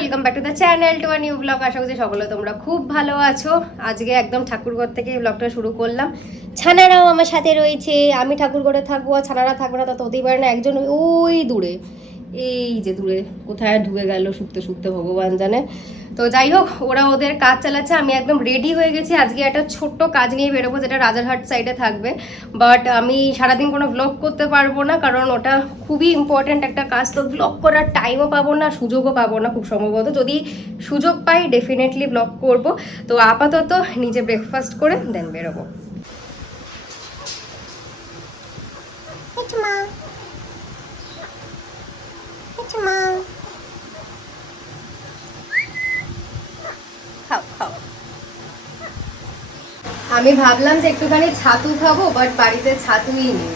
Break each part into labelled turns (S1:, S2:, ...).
S1: Welcome back to the channel to new blog আশা করছি সকলে তোমরা খুব ভালো আছো। আজকে একদম ঠাকুরঘর থেকে ব্লগটা শুরু করলাম। ছানারাও আমার সাথে রয়েছে। আমি ঠাকুরঘরে থাকব, আর ছানারা থাকব না, তা তো হতেই পারে না। একজন ওই দূরে। এই যে দূরে, কোথায় ঢুকে গেল শুকতে শুকতে, ভগবান জানে। তো যাই হোক, ওরা ওদের কাজ চালাচ্ছে। আমি একদম রেডি হয়ে গেছি। আজকে একটা ছোট্ট কাজ নিয়ে বেরোবো, যেটা রাজারহাট সাইডে থাকবে। বাট আমি সারাদিন কোনো ব্লগ করতে পারব না, কারণ ওটা খুবই ইম্পর্ট্যান্ট একটা কাজ। তো ব্লগ করার টাইমও পাবো না, সুযোগও পাবো না খুব সম্ভবত। যদি সুযোগ পাই ডেফিনেটলি ব্লগ করব। তো আপাতত নিজে ব্রেকফাস্ট করে দেন বেরোবো। আমি ভাবলাম যে একটুখানি ছাতু খাব বাট বাড়িতে ছাতুই নেই।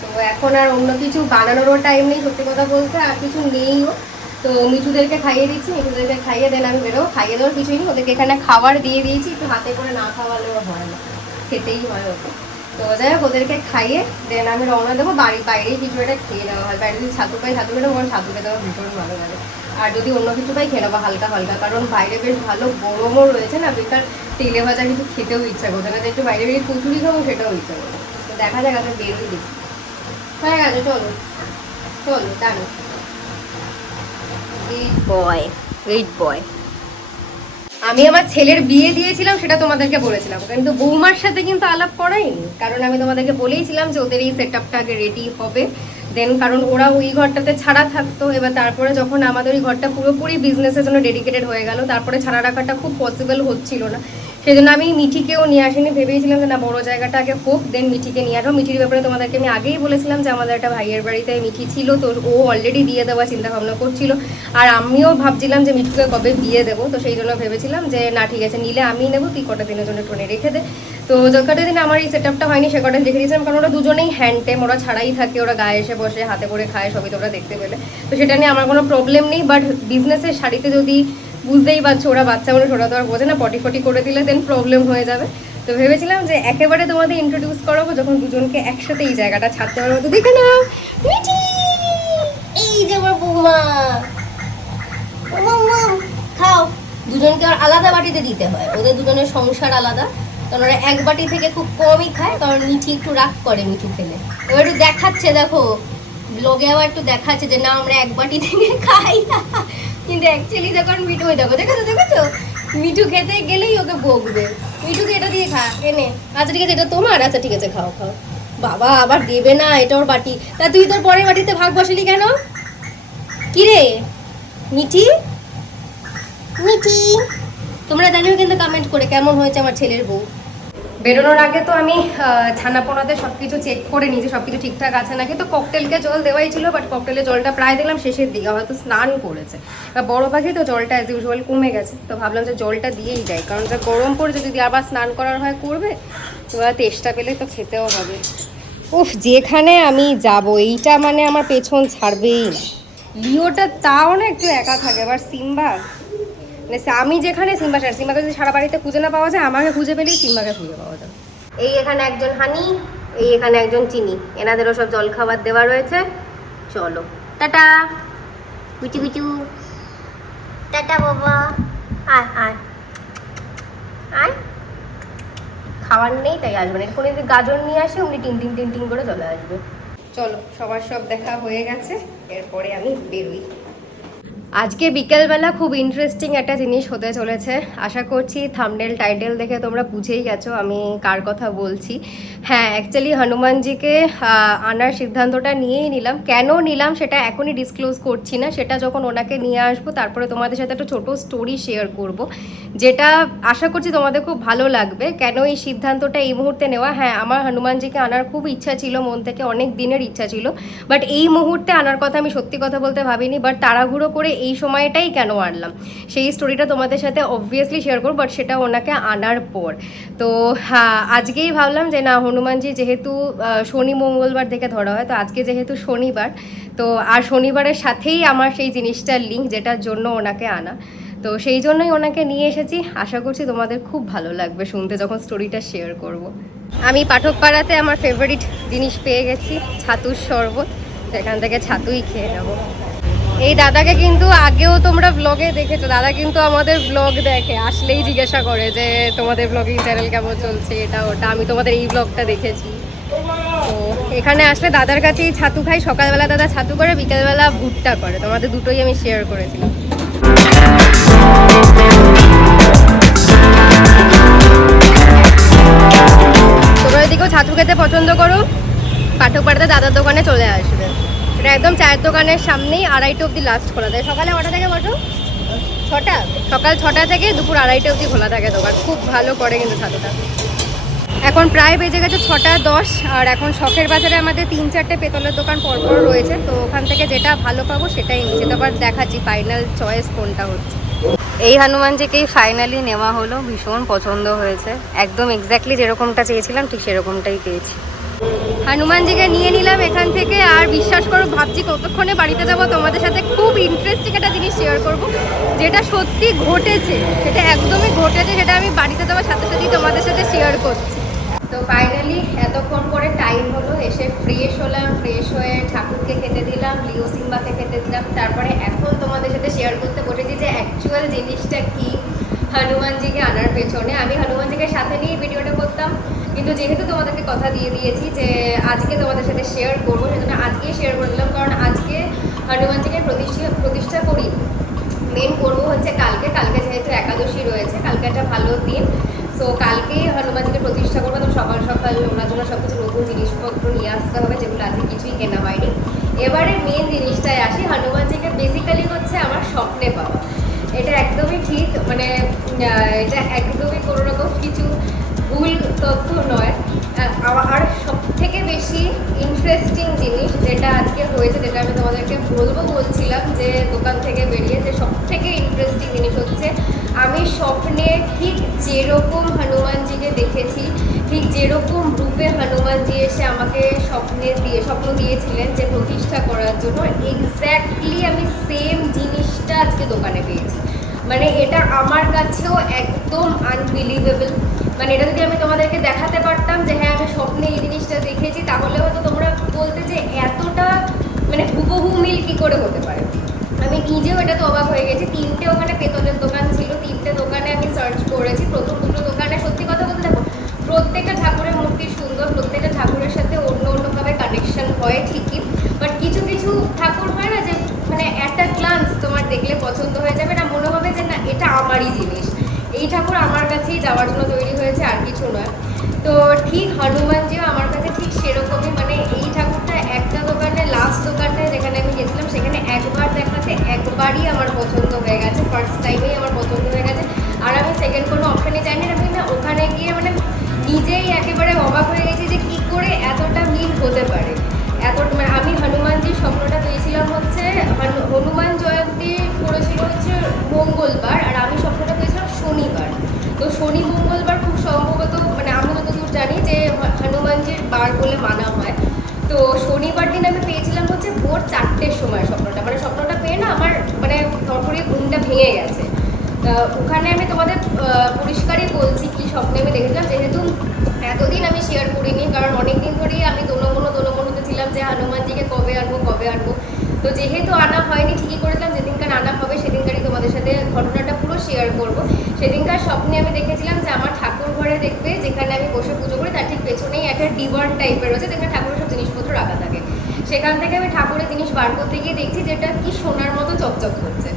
S1: তো এখন আর অন্য কিছু বানানোরও টাইম নেই, সত্যি কথা বলতে আর কিছু নেইও। তো মিঠুদেরকে খাইয়ে দিচ্ছি, মিঠুদেরকে খাইয়ে দেন আমি বেরোবো। খাইয়ে দেওয়ার কিছুই নেই, ওদেরকে এখানে খাবার দিয়ে দিয়েছি, একটু হাতে করে না খাওয়ালেও হয় না, খেতেই হয় ওকে তো যাই হোক, ওদেরকে খাইয়ে দেন আমি রওনা দেবো বাড়ি বাইরেই কিছু একটা খেয়ে নেওয়া হয়। বাইরে যদি ছাতু পাই, ছাতু খেতে আমার ছাতু খেতে আমার ভীষণ ভালো লাগে। আর যদি অন্য কিছু পাই খেয়ে নেব হালকা হালকা। কারণ বাইরে বেশ ভালো গরমও রয়েছে না, বেকার তেলে ভাজা কিছু খেতেও ইচ্ছা করছে না। একটু বাইরে বেরিয়ে কচুরি খাব, সেটাও ইচ্ছা করছে তো দেখা যাক, আগে বেরোই দেখি। হয়ে গেছে, চলো। চলো, জানো। বয় বয় আমি আমার ছেলের বিয়ে দিয়েছিলাম, সেটা তোমাদেরকে বলেছিলাম। কিন্তু বৌমার সাথে কিন্তু আলাপ করাইনি। কারণ আমি তোমাদেরকে বলেইছিলাম যে ওদের এই সেট আপটা আগে রেডি হবে। দেন কারণ ওরা ওই ঘরটাতে ছাড়া থাকতো। এবার তারপরে যখন আমাদের ওই ঘরটা পুরোপুরি বিজনেসের জন্য ডেডিকেটেড হয়ে গেল, তারপরে ছাড়া রাখাটা খুব পসিবল হচ্ছিল না। সেই জন্য আমি মিঠিকেও নিয়ে আসিনি, ভেবেছিলাম যে না, বড় জায়গাটা আগে হোক দেন মিঠিকে নিয়ে আসব। মিঠির ব্যাপারে তোমাদেরকে আমি আগেই বলেছিলাম যে আমাদের একটা ভাইয়ের বাড়িতে মিঠি ছিল, তো ও অলরেডি দিয়ে দেওয়া চিন্তা ভাবনা করছিল। আর আমিও ভাবছিলাম যে মিঠুকে কবে বিয়ে দেবো, তো সেই জন্য ভেবেছিলাম যে না, ঠিক আছে, নিলে আমি নেব, তুই কটা দিনের জন্য টোনে রেখে দে। তো কটা দিন আমার এই সেট আপটা হয়নি, সে কটা রেখে দিয়েছিলাম, কারণ ওরা দুজনেই হ্যান্ড টেম ওরা ছাড়াই থাকে, ওরা গায়ে এসে বসে, হাতে করে খায়, সবই তোমরা দেখতে পেলে। তো সেটা নিয়ে আমার কোনো প্রবলেম নেই বাট বিজনেসের শাড়িতে যদি বুঝতেই পারছ ওরা বাচ্চা মানুষ ওরা তো আর বোঝে না পটি ফটি করে দিলে দেন প্রবলেম হয়ে যাবে। তো ভেবেছিলাম যে একেবারে তোমাদের ইন্ট্রোডিউস করাবো যখন দুজনকে একসাথে এই জায়গাটা ছাড়তে পারব। তো দেখে নাও এই যে আমার বৌমা, খাও। দুজনকে আর আলাদা বাটিতে দিতে হয় ওদের দুজনের সংসার আলাদা। কারণ ওরা এক বাটি থেকে খুব কমই খায় কারণ মিঠি একটু রাগ করে মিঠু খেলে। এবার একটু দেখাচ্ছে দেখো। ব্লগে আবার একটু দেখাচ্ছে যে না আমরা এক বাটি থেকে খাই না। কিন্তু অ্যাকচুয়ালি যখন মিঠু ওই দেখো, দেখেছ দেখেছ? মিঠু খেতে গেলেই ওকে বকবে মিঠুকে এটা দিয়ে খা? এনে। আচ্ছা ঠিক আছে, এটা তোমার। আচ্ছা ঠিক আছে, খাও খাও। বাবা, আবার দেবে না, এটা ওর বাটি। তা তুই তোর পরের বাটিতে ভাগ বসালি কেন? কি রে? মিঠি? মিঠি? তোমরা জানিও কিন্তু কমেন্ট করে কেমন হয়েছে আমার ছেলের বউ। বেরোনোর আগে তো আমি ছানাপোনাতে সব কিছু চেক করে নিয়েছি সব কিছু ঠিকঠাক আছে নাকি? তো ককটেলকে জল দেওয়াই ছিল বাট ককটেলের জলটা প্রায় দেখলাম শেষের দিকে, হয়তো স্নান করেছে। এবার বড় পাখি তো জলটা অ্যাজ ইউজুয়াল কমে গেছে, তো ভাবলাম যে জলটা দিয়েই যায় কারণ যা গরম পড়ে যদি আবার স্নান করার হয় করবে, তো তেষ্টা পেলে তো খেতেও হবে। উফ, যেখানে আমি যাব, এইটা মানে আমার পেছন ছাড়বেই না। লিওটা তাও না একটু একা থাকে এবার সিম্বা? মানে আমি যেখানে সিম্বা সার সিম্বাকে যদি সারা বাড়িতে খুঁজে না পাওয়া যায় আমাকে খুঁজে পেলেই সিম্বাকে খুঁজে পাওয়া যায়। এই এখানে একজন হানি এই এখানে একজন চিনি। এনাদেরও সব জল খাবার দেওয়া রয়েছে। চলো। টাটা। কুচু কুচু
S2: টাটা বাবা।
S1: আয় আয়। আয়। খাবার নেই তাই আসবে না। এক্ষুনি যদি গাজর নিয়ে আসে উনি টিং টিং টিং টিং করে চলে আসবে। চলো সবার সব দেখা হয়ে গেছে। এরপরে আমি বেরোই। আজকে বিকেলবেলা খুব ইন্টারেস্টিং একটা জিনিস হতে চলেছে। আশা করছি থামডেল টাইটেল দেখে তোমরা বুঝেই গেছো আমি কার কথা বলছি। হ্যাঁ অ্যাকচুয়ালি হনুমানজিকে আনার সিদ্ধান্তটা নিয়েই নিলাম। কেন নিলাম সেটা এখনই ডিসক্লোজ করছি না। সেটা যখন ওনাকে নিয়ে আসব, তারপরে তোমাদের সাথে একটা ছোটো স্টোরি শেয়ার করব। যেটা আশা করছি তোমাদের খুব ভালো লাগবে। কেন এই সিদ্ধান্তটা এই মুহূর্তে নেওয়া? হ্যাঁ আমার হনুমানজিকে আনার খুব ইচ্ছা ছিল, মন থেকে অনেক দিনের ইচ্ছা ছিল। বাট এই মুহূর্তে আনার কথা আমি সত্যি কথা বলতে ভাবিনি। বাট তাড়াহুড়ো করে এই সময়টাই কেন আনলাম? সেই স্টোরিটা তোমাদের সাথে অবভিয়াসলি শেয়ার করব বাট সেটা ওনাকে আনার পর। তো হ্যাঁ আজকেই ভাবলাম যে, না, হনুমানজি যেহেতু শনি মঙ্গলবার থেকে ধরা হয়, তো আজকে যেহেতু শনিবার, তো, আর শনিবারের সাথেই আমার সেই জিনিসটার লিঙ্ক যেটার জন্য ওনাকে আনা। তো সেই জন্যই ওনাকে নিয়ে এসেছি। আশা করছি তোমাদের খুব ভালো লাগবে শুনতে যখন স্টোরিটা শেয়ার করব। আমি পাঠক পাড়াতে আমার ফেভারিট জিনিস পেয়ে গেছি, ছাতুর শরবত। তো এখান থেকে ছাতুই খেয়ে নেব। এই দাদাকে কিন্তু আগেও তোমরা ব্লগে দেখেছ। দাদা কিন্তু আমাদের ব্লগ দেখে, আসলেই জিজ্ঞাসা করে যে তোমাদের ব্লগিং চ্যানেল কেমন চলছে, এটা, ওটা। আমি তোমাদের এই ব্লগটা দেখেছি। তো এখানে আসলে দাদার কাছেই ছাতু খাই। সকালবেলা দাদা ছাতু করে, বিকেলবেলা ভুট্টা করে। তোমাদের দুটোই আমি শেয়ার করেছিলাম। তোমরা যদি কেউ ছাতু খেতে পছন্দ করো? পাঠক পাড়াতে দাদার দোকানে চলে আসবে। একদম চায়ের দোকানের সামনেই আড়াইটা অবধি লাস্ট খোলা থাকে। সকালে কটা থেকে বসো? ছটা। সকাল ছটা থেকে দুপুর আড়াইটা অবধি খোলা থাকে দোকান। খুব ভালো করে কিন্তু ছাতুটা এখন প্রায় বেজে গেছে ছটা দশ, আর এখন শখের বাজারে আমাদের তিন চারটে পেতলের দোকান পরপর রয়েছে। তো ওখান থেকে যেটা ভালো পাবো সেটাই নিচ্ছি। তো আবার দেখাচ্ছি ফাইনাল চয়েস কোনটা হচ্ছে। এই হনুমানজিকেই ফাইনালি নেওয়া হলো। ভীষণ পছন্দ হয়েছে। একদম এক্স্যাক্টলি যেরকমটা চেয়েছিলাম, ঠিক সেরকমটাই পেয়েছি। হনুমানজিকে নিয়ে নিলাম এখান থেকে। আর বিশ্বাস করো, ভাবছি কতক্ষণে বাড়িতে যাব। তোমাদের সাথে খুব ইন্টারেস্টিং একটা জিনিস শেয়ার করব। যেটা সত্যি ঘটেছে সেটা একদমই ঘটেছে, সেটা আমি বাড়িতে যাওয়ার সাথে সাথেই তোমাদের সাথে শেয়ার করছি। তো ফাইনালি এতক্ষণ পরে টাইম হলো, এসে ফ্রেশ হলাম ফ্রেশ হয়ে ঠাকুরকে খেতে দিলাম, লিও সিম্বাকে খেতে দিলাম। তারপরে এখন তোমাদের সাথে শেয়ার করতে বসেছি যে অ্যাকচুয়াল জিনিসটা কি, হনুমানজিকে আনার পেছনে। আমি হনুমানজিকে সাথে নিয়ে ভিডিওটা করতাম। কিন্তু যেহেতু তোমাদেরকে কথা দিয়ে দিয়েছি যে আজকে তোমাদের সাথে শেয়ার করব, সেজন্য আজকেই শেয়ার করে দিলাম। কারণ আজকে হনুমানজিকে প্রতিষ্ঠা প্রতিষ্ঠা করি মেন করব হচ্ছে কালকে। কালকে যেহেতু একাদশী রয়েছে, কালকে একটা ভালো দিন। তো কালকেই হনুমানজিকে প্রতিষ্ঠা করব তো সকাল সকাল ওনার জন্য সব কিছু নতুন জিনিসপত্র নিয়ে আসতে হবে, যেগুলো আজকে কিছুই কেনা হয়নি। এবারে মেন জিনিসটায় আসি, হনুমানজিকে বেসিক্যালি হচ্ছে আমার স্বপ্নে পাওয়া। এটা একদমই ঠিক মানে এটা একদমই কোনো রকম কিছু ভুল তথ্য নয়। আর সব থেকে বেশি ইন্টারেস্টিং জিনিস যেটা আজকে হয়েছে, যেটা আমি তোমাদেরকে বলব, বলছিলাম যে দোকান থেকে বেরিয়ে যে সব থেকে ইন্টারেস্টিং জিনিস হচ্ছে, আমি স্বপ্নে ঠিক যেরকম হনুমানজিকে দেখেছি, ঠিক যেরকম রূপে হনুমানজি এসে আমাকে স্বপ্নে দিয়ে, স্বপ্ন দিয়েছিলেন যে প্রতিষ্ঠা করার জন্য এক্স্যাক্টলি আমি সেম জিনিসটা আজকে দোকানে পেয়েছি। মানে এটা আমার কাছেও একদম আনবিলিভেবল মানে এটা যদি আমি তোমাদেরকে দেখাতে পারতাম যে হ্যাঁ আমি স্বপ্নে এই জিনিসটা দেখেছি, তাহলে হয়তো তোমরা বলতে যে এতটা মানে হুবহু মিল কী করে হতে পারে? আমি নিজেও এটা তো অবাক হয়ে গেছি। তিনটে ওখানে পেতলের দোকান ছিল, তিনটে দোকানে আমি সার্চ করেছি। প্রথম একবার একবারই আমার পছন্দ হয়ে গেছে ফার্স্ট টাইমেই আমার পছন্দ হয়ে গেছে। আর আমি সেকেন্ড কোনো অপশানে যাইনি আমি না ওখানে গিয়ে মানে নিজেই একেবারে অবাক হয়ে গেছি যে কি করে এতটা মিল হতে পারে। এত মানে আমি হনুমানজির স্বপ্নটা পেয়েছিলাম হচ্ছে হনুমান জয়ন্তী পড়েছিল হচ্ছে মঙ্গলবার, আর আমি স্বপ্নটা পেয়েছিলাম শনিবার। তো শনি, মঙ্গলবার খুব সম্ভবত মানে আমি যতদূর জানি যে হনুমানজির বার বলে মানা হয়। তো শনিবার দিন আমি পেয়েছিলাম হচ্ছে ভোর চারটের সময় স্বপ্নটা। মানে স্বপ্নটা মানে ঘুমটা ভেঙে গেছে। ওখানে আমি তোমাদের পরিষ্কারই বলছি কি স্বপ্নে আমি দেখেছিলাম, যেহেতু এতদিন আমি শেয়ার করিনি, কারণ অনেক দিন ধরেই আমি দোলমনো দোলমনোতে ছিলাম যে হনুমানজিকে কবে আনব কবে আনব। তো যেহেতু আনা হয়নি, ঠিকই করেছিলাম, যেদিনকার আনা হবে সেদিনকারই তোমাদের সাথে ঘটনাটা পুরো শেয়ার করব। সেদিনকার স্বপ্নে আমি দেখেছিলাম যে আমার ঠাকুর ঘরে দেখবে, যেখানে আমি বসে পুজো করি, তার ঠিক পেছনেই একটা ডিওয়ান টাইপের রয়েছে, যেখানে ঠাকুরের সব জিনিসপত্র রাখা থাকে সেখান থেকে আমি ঠাকুরের জিনিস বার করতে গিয়ে দেখছি যেটা কি সোনার মতো চকচক করছে।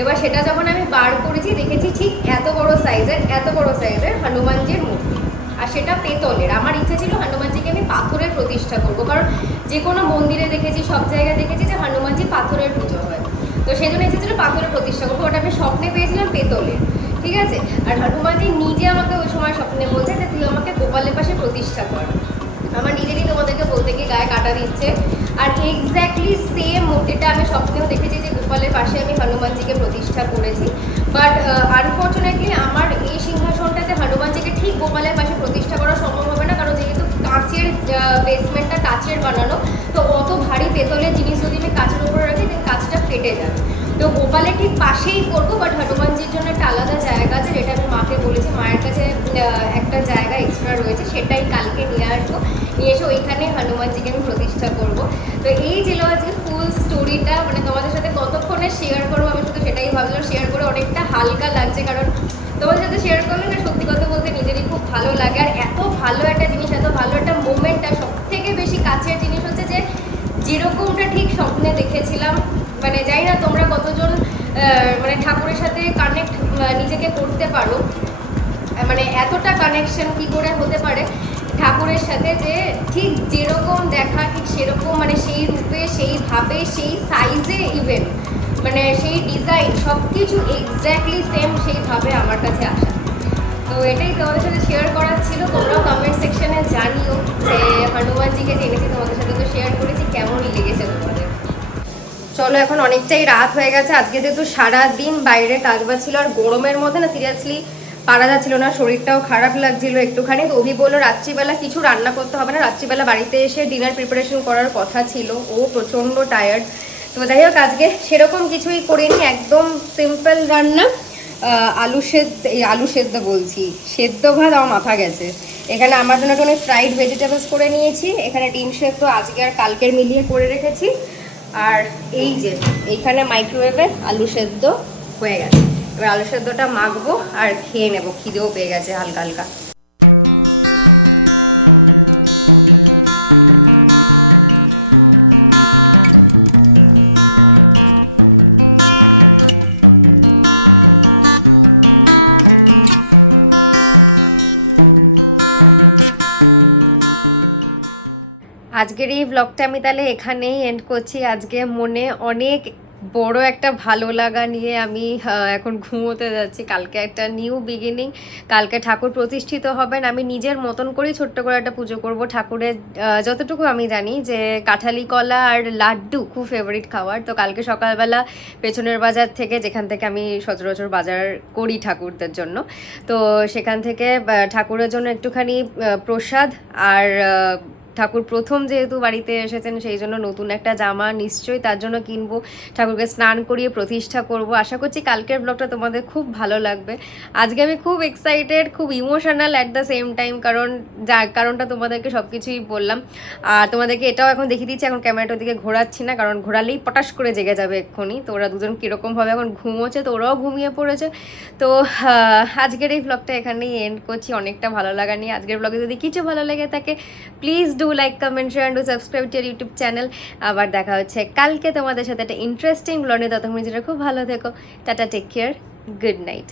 S1: এবার সেটা যখন আমি বার করেছি, দেখেছি ঠিক এত বড় সাইজের এত বড় সাইজের হনুমানজির মূর্তি। আর সেটা পেতলের। আমার ইচ্ছে ছিল হনুমানজিকে আমি পাথরের প্রতিষ্ঠা করব। কারণ যে কোনো মন্দিরে দেখেছি, সব জায়গায় দেখেছি যে হনুমানজি পাথরের পুজো হয়। তো সেই জন্য ইচ্ছে ছিল পাথরের প্রতিষ্ঠা করব। ওটা আমি স্বপ্নে পেয়েছিলাম পেতলের। ঠিক আছে? আর হনুমানজি নিজে আমাকে ওই সময় স্বপ্নে বলছে যে, তুই আমাকে গোপালের পাশে প্রতিষ্ঠা কর। আমার নিজেরই তোমাদেরকে বলতে গিয়ে গায়ে কাটা দিচ্ছে। আর এক্স্যাক্টলি সেম মূর্তিটা আমি স্বপ্নেও দেখেছি যে গোপালের পাশে আমি হনুমানজিকে প্রতিষ্ঠা করেছি। বাট আনফর্চুনেটলি আমার এই সিংহাসনটাতে হনুমানজিকে ঠিক গোপালের পাশে প্রতিষ্ঠা করা সম্ভব হবে না, কারণ যেহেতু কাঁচের বেসমেন্টটা কাঁচের বানানো, তো অত ভারী পেতলের জিনিস যদি আমি কাঁচের উপরে রাখি দেন কাঁচটা ফেটে যাবে। তো গোপালের ঠিক পাশেই করব বাট হনুমানজির জন্য একটা আলাদা জায়গা আছে, যেটা আমি মাকে বলেছি, মায়ের কাছে একটা জায়গা এক্সট্রা রয়েছে, সেটাই কালকে নিয়ে আসব। নিয়ে এসে ওইখানে হনুমানজিকে আমি প্রতিষ্ঠা করব। তো এই ছিল আজকে ফুল স্টোরিটা মানে তোমাদের সাথে কতক্ষণে শেয়ার করব, আমি শুধু সেটাই ভাবলাম শেয়ার করে অনেকটা হালকা লাগছে, কারণ তোমাদের সাথে শেয়ার করলে না সত্যি কথা বলতে নিজেরই খুব ভালো লাগে। আর এত ভালো একটা জিনিস, এত ভালো একটা মোমেন্ট আর সব থেকে বেশি কাছের জিনিস হচ্ছে যে, যেরকমটা ঠিক স্বপ্নে দেখেছিলাম মানে জানি না তোমরা কতজন মানে ঠাকুরের সাথে কানেক্ট নিজেকে করতে পারো। মানে এতটা কানেকশন কি করে হতে পারে ঠাকুরের সাথে যে ঠিক যেরকম দেখা, ঠিক সেরকম মানে সেই রূপে, সেই ভাবে, সেই সাইজে ইভেন মানে সেই ডিজাইন সব কিছু এক্স্যাক্টলি সেম সেইভাবে আমার কাছে আসা। তো এটাই তোমাদের সাথে শেয়ার করার ছিল। তোমরাও কমেন্ট সেকশনে জানিও যে হনুমানজিকে জেনেছি, তোমাদের সাথে তো শেয়ার করেছি কেমন লেগেছে তোমাদের। চলো এখন অনেকটাই রাত হয়ে গেছে। আজকে যেহেতু সারা দিন বাইরে কাজ বাজ ছিল আর গরমের মধ্যে না সিরিয়াসলি পারা যাচ্ছিল না, শরীরটাও খারাপ লাগছিল একটুখানি। অভি বলল, রাত্রিবেলা কিছু রান্না করতে হবে না, রাত্রিবেলা বাড়িতে এসে ডিনার প্রিপারেশন করার কথা ছিল। ও প্রচণ্ড টায়ার্ড তো যাই হোক, আজকে সেরকম কিছুই করিনি, একদম সিম্পল রান্না। আলু সেদ্ধ, এই আলু সেদ্ধ বলছি। সেদ্ধ ভাত আমার মাথা গেছে। এখানে আমার জন্য একটু ফ্রাইড ভেজিটেবলস করে নিয়েছি। এখানে ডিম সেদ্ধ আজকে আর কালকের মিলিয়ে করে রেখেছি। আর এই যে, এইখানে মাইক্রোওয়েভে আলু সেদ্ধ হয়ে গেছে। এবার আলু সেদ্ধটা মাখবো আর খেয়ে নেব। খিদেও পেয়ে গেছে হালকা হালকা। আজকের এই ব্লগটা আমি তাহলে এখানেই এন্ড করছি। আজকে মনে অনেক বড় একটা ভালো লাগা নিয়ে আমি এখন ঘুমোতে যাচ্ছি। কালকে একটা নিউ বিগিনিং কালকে ঠাকুর প্রতিষ্ঠিত হবেন। আমি নিজের মতন করেই ছোট্ট করে একটা পুজো করব। ঠাকুরের যতটুকু আমি জানি যে কাঁঠালি কলা আর লাড্ডু খুব ফেভারিট খাবার। তো কালকে সকালবেলা পেছনের বাজার থেকে, যেখান থেকে আমি সচরাচর বাজার করি ঠাকুরদের জন্য, তো সেখান থেকে ঠাকুরের জন্য একটুখানি প্রসাদ আর ঠাকুর প্রথম যেহেতু বাড়িতে এসেছেন, সেই জন্য নতুন একটা জামা নিশ্চয়ই তার জন্য কিনবো। ঠাকুরকে স্নান করিয়ে প্রতিষ্ঠা করব। আশা করছি কালকের ব্লগটা তোমাদের খুব ভালো লাগবে। আজকে আমি খুব এক্সাইটেড খুব emotional at the same time কারণ যার কারণটা তোমাদেরকে সব কিছুই বললাম। আর তোমাদেরকে এটাও এখন দেখিয়ে দিচ্ছি, এখন ক্যামেরাটার দিকে ঘোরাচ্ছি না, কারণ ঘোরালেই পটাশ করে জেগে যাবে এক্ষুনি। তো ওরা দুজন কীরকমভাবে এখন ঘুমোচ্ছে, তো ওরাও ঘুমিয়ে পড়েছে। তো আজকের এই ব্লগটা এখানেই এন্ড করছি। অনেকটা ভালো লাগা নিয়ে আজকের ব্লগে যদি কিছু ভালো লেগে থাকে please do like comment share do subscribe to YouTube channel আবার দেখা হচ্ছে কালকে তোমাদের সাথে একটা ইন্টারেস্টিং ব্লগে ততক্ষণ যেটা খুব ভালো থেকো। Tata take care good night